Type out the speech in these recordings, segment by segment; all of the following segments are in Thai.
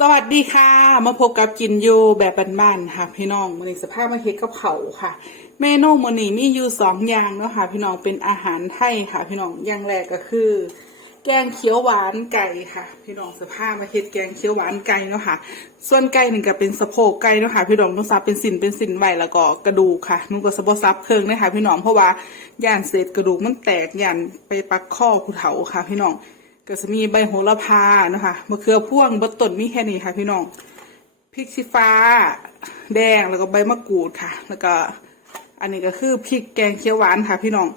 สวัสดีค่ะ มาพบกับกินยูแบบบ้านๆค่ะ พี่น้องมือนี้สภาพมาเฮ็ดกับเผาค่ะ เมนูมือนี้มีอยู่สองอย่างเนาะค่ะ พี่น้องเป็นอาหารไทยค่ะ พี่น้องอย่างแรกก็คือ แกงเขียวหวานไก่ค่ะ พี่น้องสภาพมาเฮ็ดแกงเขียวหวานไก่เนาะค่ะ ส่วนไก่หนึ่งก็เป็นสะโพกไก่เนาะค่ะ พี่น้องต้องซับเป็นสินเป็นสินไว้แล้วก็กระดูกค่ะนุ่งก็สะบซับเครื่องนะคะพี่น้องเพราะว่าย่านเศษกระดูกมันแตกย่านไปปักข้อผู้เฒ่าค่ะ พี่น้อง ก็จะมีใบโหระพานะคะมะเขือพ่วงบดต้นมีแค่นี้ค่ะ พี่น้องพริกชี้ฟ้า แดงแล้วก็ใบมะกรูดค่ะ แล้วก็ อันนี้ก็คือพริกแกงเขียวหวานค่ะ พี่น้อง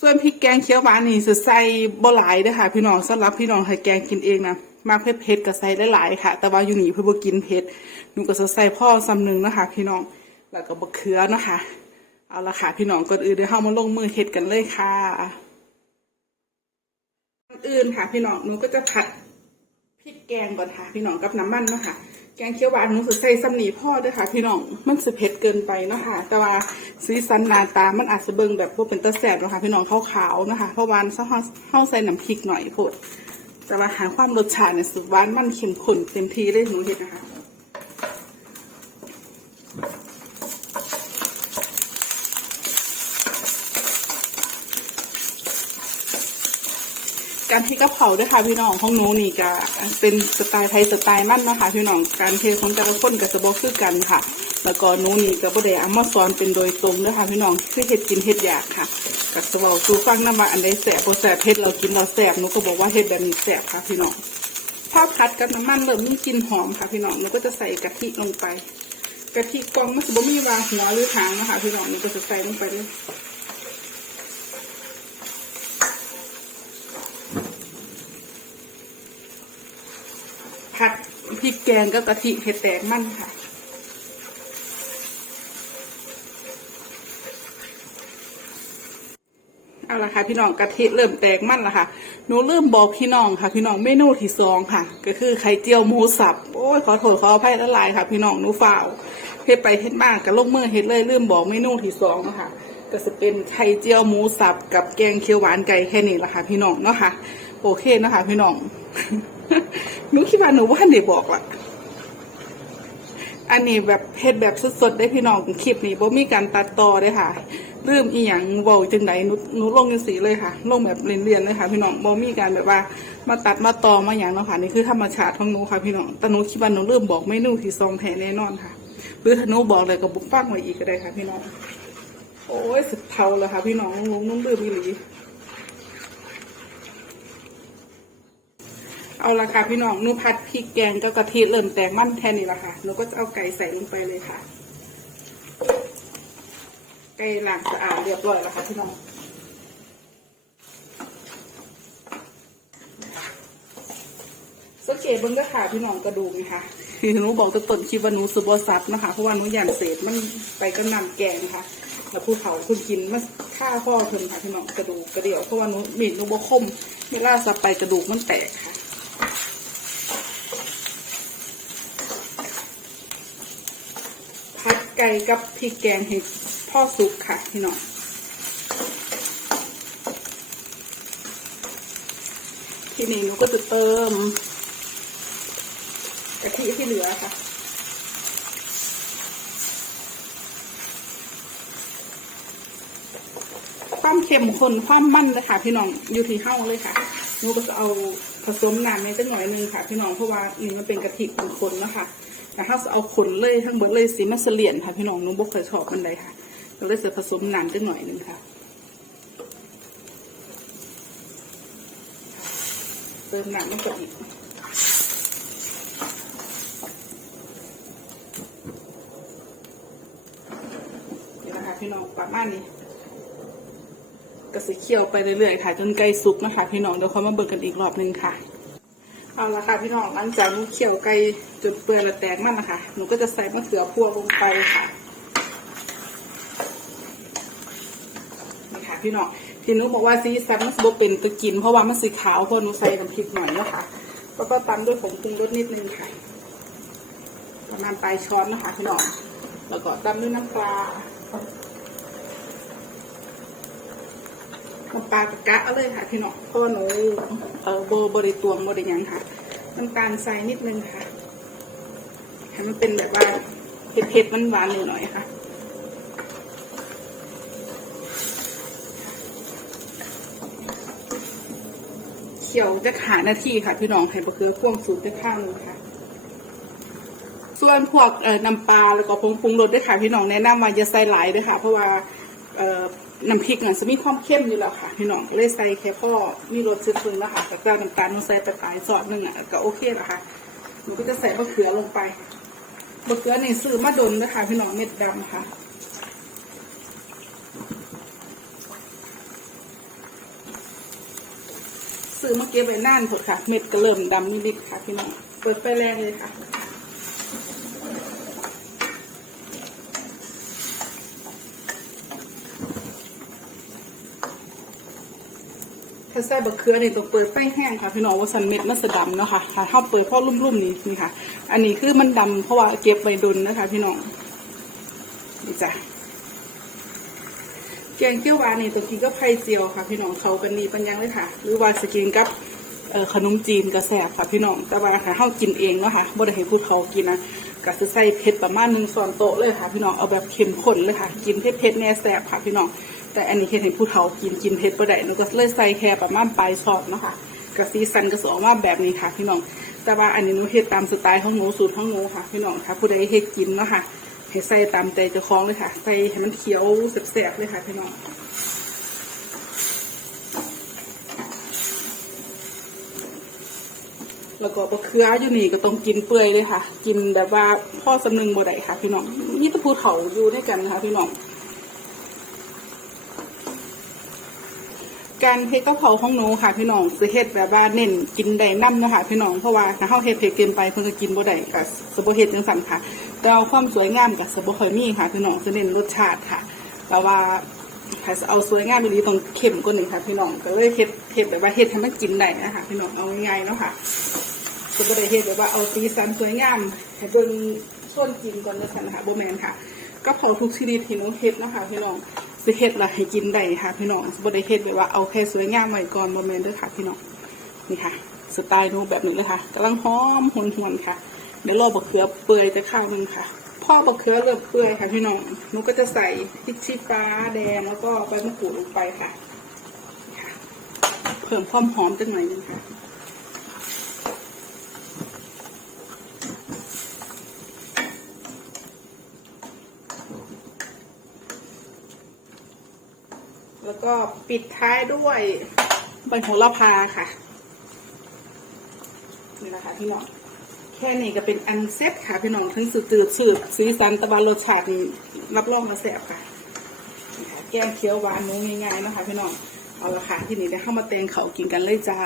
ส่วนพริกแกงเขียวหวานนี่จะใส่บ่หลายเด้อค่ะ พี่น้องสำหรับพี่น้องให้แกงกินเองนะมากเผ็ดๆก็ใส่หลายๆค่ะ แต่ว่าอยู่นี่เพื่อบ่กินเผ็ดหนูก็จะใส่พ่อซ้ำหนึ่งนะคะ พี่น้องแล้วก็บะเขือนะคะเอาละค่ะพี่น้องก่อนอื่นเดี๋ยวเฮามาลงมือเฮ็ดกันเลยค่ะ อื่นค่ะพี่น้องหนูก็จะผัดพริกแกงก่อนค่ะ พี่น้องกับน้ำมันเนาะค่ะ แกงเขียวหวานหนูจะใส่ซ้ำนีพ่อด้วยค่ะ พี่น้องมันสเผ็ดเกินไปเนาะค่ะ แต่ว่าสีสันหน้าตามันอาจจะเบิ่งแบบว่าเป็นตะแสบเนาะค่ะ พี่น้องขาวๆนะคะเพราะวาเฮาเฮาใส่น้ำพริกหน่อยโพดแต่ว่าหาความรสชาติเนี่ยสุดหวานมันเข้มข้นเต็มที่เลยหนูเห็นนะคะ การเทกะเพราด้วยค่ะพี่น้องของหนูนี่ก็เป็นสไตล์ไทยสไตล์มั่นเนาะคะพี่น้องการเทของแต่ละคนกับสบอคือกันค่ะ แล้วก็หนูนี่ก็บ่ได้เอามาสอนเป็นโดยตรงด้วยค่ะพี่น้องคือเฮ็ดกินเฮ็ดอยากค่ะกับสะเว้าสู่ฟังน้ำว่าอันใดแซ่บบ่แซ่บเฮ็ดเรากินเราแซ่บหนูก็บอกว่าเฮ็ดแบบนี้แซ่บค่ะพี่น้องพอผัดกับน้ำมันเริ่มมีกลิ่นหอมค่ะพี่น้องหนูก็จะใส่กะทิลงไปกะทิกองมันสิบ่มีวางหัวหรือหางนะคะพี่น้องหนูก็จะใส่ลงไปเลย ผัดพ ริกแกงก็กะทิเผ็ดแตกมันค่ะเอาละค่ะพี่น้องกะทิเริ่มแตกมันแล้วค่ะหนูเริ่มบอกพี่น้องค่ะ พี่น้องเมนูที่สองค่ะ ก็คือไข่เจียวหมูสับโอ้ยขอโทษขออภัยละลายค่ะ พี่น้องหนูฝ่าเฮ็ดไปเฮ็ดมากกับลงมือเฮ็ดเลยเริ่มบอกเมนูที่สองแล้วค่ะก็จะเป็นไข่เจียวหมูสับกับแกงเขียวหวานไก่แค่นี้ละค่ะ พี่น้องเนาะค่ะโอเคนะคะพี่น้อง หนูคิดว่าหนูว่าได้บอกละอันนี้แบบเฮ็ดแบบสดๆได้พี่น้องคลิปนี้บ่มีการตัดต่อเลยค่ะลืมอีหยังเว้าจังไหนูหนูลงจังสีเลยค่ะ ลงแบบเรียนๆเลยค่ะ พี่น้องบ่มีการแบบว่า มาตัดมาตอมาหยังเนาะค่ะนี่คือธรรมชาติของหนูค่ะพี่น้องแต่หนูคิดว่าหนูเริ่มบอกเมนูที่ซองแท้แน่นอนค่ะ หรือถ้าหนูบอกเลยก็บุกฟังไว้อีกก็ได้ค่ะ พี่น้อง โอ้ยสุดเทาแล้วค่ะ พี่น้องลงนุ่มลืมอีหลี เอาละค่ะพี่น้องหนูผัดพริกแกงกับกะทิเริ่มแตกมันแค่นี้ละค่ะหนูก็จะเอาไก่ใส่ลงไปเลยค่ะ ไก่ล้างสะอาดเรียบร้อยแล้วค่ะพี่น้องสังเกตเบิ่งก็ค่ะพี่น้องกระดูกนี่ค่ะคือหนูบอกแตต้นคลิปว่าหนูสุบซับนะคะ เพราะว่าหนูย่านเศษมันไปก็นำแกงนะคะแล้วผู้เฒ่าคุณกินมันฆ่าพ่อเพิ่นค่ะพี่น้องกระดูกกระเดี่ยวเพราะว่าหนูมีดหนูบ่คมเวลาสับไปกระดูกมันแตกค่ะ ผัด ไก่กับพริกแกงให้พ่อสุกค่ะพี่น้องทีนี้หนูก็จะเติมกะทิที่เหลือค่ะความเค็มข้นความมันเลยค่ะพี่น้องอยู่ที่เฮ้าเลยค่ะหนูก็จะเอาผสมน้ำในจังหน่อยนึงค่ะ พี่น้องเพราะว่านี่มันเป็นกะทิข้นๆนะคะ แต่ถ้าเอาขนเลยทั้งหมดเลยสิมันเสลียนค่ะพี่น้องหนูบกเคยชอบมันใดค่ะเราเลยจะผสมน้ำจังหน่อยนึงค่ะเติมน้ำลงไปอีกนี่นะคะพี่น้องประมาณนี้ก็สิเคี่ยวไปเรื่อยๆค่ะจนไก่สุกนะคะพี่น้องเดี๋ยวเขามาเบิกกันอีกรอบนึงค่ะ เอาละค่ะพี่น้องหลังจากหนูเคี่ยวไก่จนเปื่อยและแตกมันนะคะหนูก็จะใส่มะเขือพวงลงไปค่ะนี่ค่ะพี่น้องที่หนูบอกว่าซีแซมมันสบเป็นตะกิน เพราะว่ามันสีขาวเพราะหนูใส่น้ำพริกหน่อยเนาะค่ะแล้วก็ตำด้วยผงปรุงรสนิดนึงค่ะประมาณปลายช้อนนะคะพี่น้องแล้วก็ตำด้วยน้ำปลา น้ำปลากะกะเอาเลยค่ะพี่น้องเพราะว่าหนูเออโบบได้ตวงบได้หยังค่ะน้ำตาลใส่นิดนึงค่ะให้มันเป็นแบบว่าเผ็ดๆมันหวานหน่อยๆค่ะเคี่ยวจะขานาทีค่ะ พี่น้องให้บะเขือพ่วงสูตรได้ข้างนึงค่ะ ส่วนพวกเอ่อน้ำปลาแล้วก็ผงปรุงรสด้วยค่ะพี่น้องแนะนำว่าอย่าใส่หลายด้วยค่ะ เพราะว่าเน้ำพริกน่ะจะมีความเข้มอยู่แล้วค่ะพี่น้องเลยใส่แค่พ่อมีรสชื้นๆแล้วค่ะแต่ก็น้ำตาลต้องใส่ไปปลายซอสหนึ่งอะก็โอเคแล้วค่ะหนูก็จะใส่มะเขือลงไปมะเขือนี่ซื้อมาดนด้วยค่ะพี่น้องเม็ดดำค่ะซื้อมาเก็บไว้นานเถอะค่ะ เม็ดก็เริ่มดำนิดๆค่ะพี่น้องเปิดไฟแรงเลยค่ะ ถ้าใส่บะเขือนี่ต้องเปิดไฟแห้งค่ะพี่น้องว่าสันเม็ดมันจะดำเนาะค่ะถ้าเข้าเปิดพราะรุ่มๆนี่นี่ค่ะ อันนี้คือมันดำเพราะว่าเก็บไว้ดุนนะคะ พี่น้องนี่จ้ะแกงเขียวหวานนี่ตัวกินก็ไข่เจียวค่ะ พี่น้องเขากันดีปัญญังเลยค่ะ หรือว่าสกินกับขนมจีนกระแสบค่ะพี่น้องแต่ว่าค่ะเข้ากินเองเนาะค่ะบ่ได้ให้ผู้เขากินนะ ก็จะใส่เผ็ดประมาณหนึ่งส่วนโต๊ะเลยค่ะ พี่น้องเอาแบบเข้มข้นเลยค่ะ กินเผ็ดๆแน่แสบค่ะพี่น้องแต่อันนี้เฮ็ดให้ผู้เฒ่ากินกินเผ็ดบ่ได้หนูก็เลยใส่แค่ประมาณปลายช้อนเนาะค่ะกะสีสันก็สออกมาแบบนี้ค่ะ พี่น้องแต่ว่าอันนี้หนูเฮ็ดตามสไตล์ของหนูสูตรของหนูค่ะ พี่น้องค่ะผู้ใดเฮ็ดกินเนาะค่ะให้ใส่ตามใจเจ้าของเลยค่ะ ใส่ให้มันเขียวแสบๆเลยค่ะพี่น้อง แล้วก็บะเขืออยู่นี่ก็ต้องกินเปื่อยเลยค่ะ กินแบบว่าพ่อสำนึงบ่ได้ค่ะ พี่น้องนี่ตะพูเถาอยู่ด้วยกันนะคะพี่น้องการเฮ็ดกะเพราของหนูค่ะพี่น้องสิเฮ็ดแบบว่าเน้นกินได้นํนะคะพี่น้องเพราะว่าถ้าเฮาเฮ็ดเผ็ดเกินไปเพิ่นก็กินบ่ได้ก็สิบ่เฮ็ดจังซั่นค่ะแต่เอาความสวยงามก็สิบ่ค่อยมีค่ะพี่น้องสิเน้นรสชาติค่ะแต่ว่า ถ้าจะเอาสวยงามอีหลีต้องเข้มกว่านี้ค่ะพี่น้องก็เลยเฮ็ดเฮ็ดแบบว่าเฮ็ดให้มันกินได้นะคะพี่น้องเอาง่ายๆเนาะค่ะสิบ่ได้เฮ็ดแบบว่าเอาสีสันสวยงามให้เบิ่งส่วนกินก่อนจังซั่นนะคะบ่แมนค่ะกะเพราทุกชนิดที่หนูเฮ็ดนะคะพี่น้องสิเฮ็ดละให้กินได้ค่ะพี่น้องบ่ได้เฮ็ดแบบว่าเอาแค่สวยงามไว้ก่อนโบแมนเด้อค่ะพี่น้องนี่ค่ะสไตล์นูแบบนี้เลยค่ะกำลังหอมหวนๆค่ะเดี๋ยวรอบักเขือเปื่อยจะข้าวหนึงค่ะ พอบักเขือเริ่มเปื่อยค่ะพี่น้องหนูก็จะใส่พริกชี้ฟ้าแดงแล้วก็ใบมะกรูดลงไปค่ะค่ะเพิ่มความหอมจังหน่อยนึงค่ะแล้วก็ปิดท้ายด้วยใบโหระพาค่ะ นี่นะคะพี่น้อง แค่นี้ก็เป็นอันเซ็ตค่ะพี่น้องทั้งสืบจืดสืบสีสันตะวันรสชาติรับรองมาแสบค่ะนี่ค่ะแกงเขียวหวานหนูง่ายๆนะคะพี่น้องเอาละค่ะที่นี่ได้เข้ามาเตงเขากินกันเลยจ้า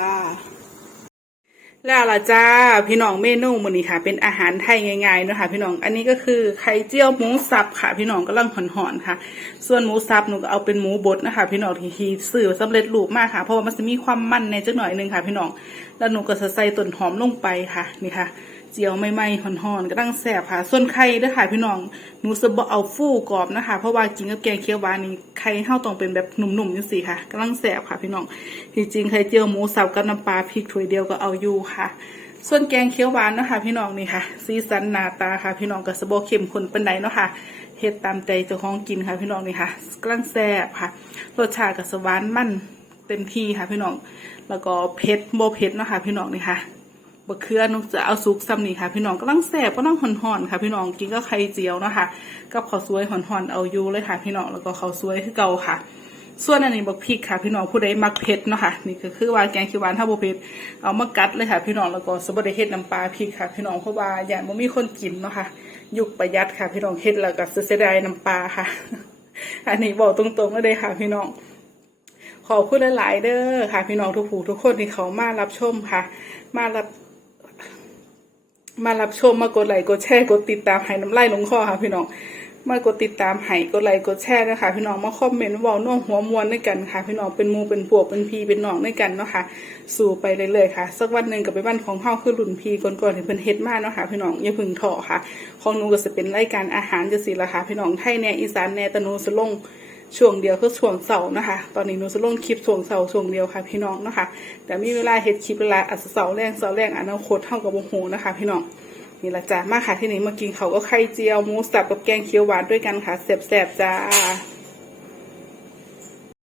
แล้วล่ะจ้าพี่น้องเมนูมื้อนี้ค่ะ เป็นอาหารไทยง่ายๆนะคะพี่น้องอันนี้ก็คือไข่เจียวหมูสับค่ะ พี่น้องก็ลังหอนๆค่ะ ส่วนหมูสับหนูก็เอาเป็นหมูบดนะคะ พี่น้องที่ที่ซื้อสำเร็จรูปมากค่ะเพราะว่ามันจะมีความมันในจักหน่อยนึงค่ะ พี่น้องแล้วหนูก็จะใส่ต้นหอมลงไปค่ะนี่ค่ะ เจียวไม่ไหม้หอนๆก็ตั้งแสบค่ะ ส่วนไข่เด้อค่ะพี่น้องหนูจะบ่เอาฟูกรอบนะคะ เพราะว่ากินกับแกงเขียวหวานนี่ไข่เฮาต้องเป็นแบบหนุ่มๆจังซี่ค่ะกำลังแสบค่ะพี่น้องที่จริงไข่เจียวหมูสับกับน้ำปลาพริกถ้วยเดียวก็เอาอยู่ค่ะ ส่วนแกงเขียวหวานนะคะพี่น้องนี่ค่ะสีสันหนาตาค่ะ พี่น้องกับสะโบเข้มข้นเป็นไดเนาะค่ะเฮ็ดตามใจเจ้าของกินค่ะ พี่น้องนี่ค่ะกำลังแซ่บค่ะรสชาติกับสวานมันเต็มที่ค่ะพี่น้อง แล้วก็เผ็ดโบเผ็ดเนาะค่ะพี่น้องนี่ค่ะ บะเขือนุกจะเอาซุกซ้ำนี่ค่ะ พี่น้องกำลังแซ่บก็ต้องห่อนๆค่ะ พี่น้องกินก็ไข่เจียวนะคะกับข้าวสวยห่อนๆเอาอยู่เลยค่ะ พี่น้องแล้วก็ข้าวสวยคือเก่าค่ะ ส่วนอันนี้บักพริกค่ะ พี่น้องผู้ใดมักเผ็ดเนาะค่ะนี่ก็คือว่าแกงเขียวหวานถ้าบ่เผ็ดเอามากัดเลยค่ะ พี่น้องแล้วก็สบได้เฮ็ดน้ำปลาพริกค่ะ พี่น้องเพราะว่าอย่างบ่มีคนกินเนาะค่ะ ยุคประหยัดค่ะ พี่น้องเฮ็ดแล้วก็เสียดายน้ำปลาค่ะ อันนี้บอกตรงๆเลยค่ะ พี่น้องขอบคุณหลายๆเด้อค่ะ พี่น้องทุกผู้ทุกคนที่เขามารับชมค่ะ มารับ มารับชมมากดไลค์กดแชร์กดติดตามให้น้ำไลายลงคอค่ะพี่น้องมากดติดตามให้กดไลค์กดแชร์นะคะพี่น้องมาคอมเมนต์ว้าน่วงหัวมวนด้วยกันค่ะ พี่น้องเป็นมูเป็นพวกเป็นพีเป็นน้องด้วยกันเนาะค่ะ สู่ไปเรื่อยๆค่ะ สักวันหนึ่งกับไปบ้านของเฮาคือรุ่นพี่ก่อนๆที่เพิ่นเฮ็ดมากเนาะค่ะพี่น้องอย่าพึ่งท้อค่ะ ของหนูก็จะเป็นรายการอาหารจังซี่ล่ะค่ะพี่น้องไทยแน่อีสานแน่ตะนูสลง ช่วงเดียวคือช่วงเสาร์นะคะ ตอนนี้หนูจะลงคลิปช่วงเสาร์ช่วงเดียวค่ะพี่น้องนะคะแต่มีเวลาเฮ็ดคลิปเวลาอัศเสาร์แรงเสาร์แรงอนาคตเท่ากับโมโหนะคะ พี่น้องนี่ละจ้ามาค่ะที่นี่มากินเขาก็ไข่เจียวหมูสับกับแกงเขียวหวานด้วยกันค่ะแซ่บๆจ้า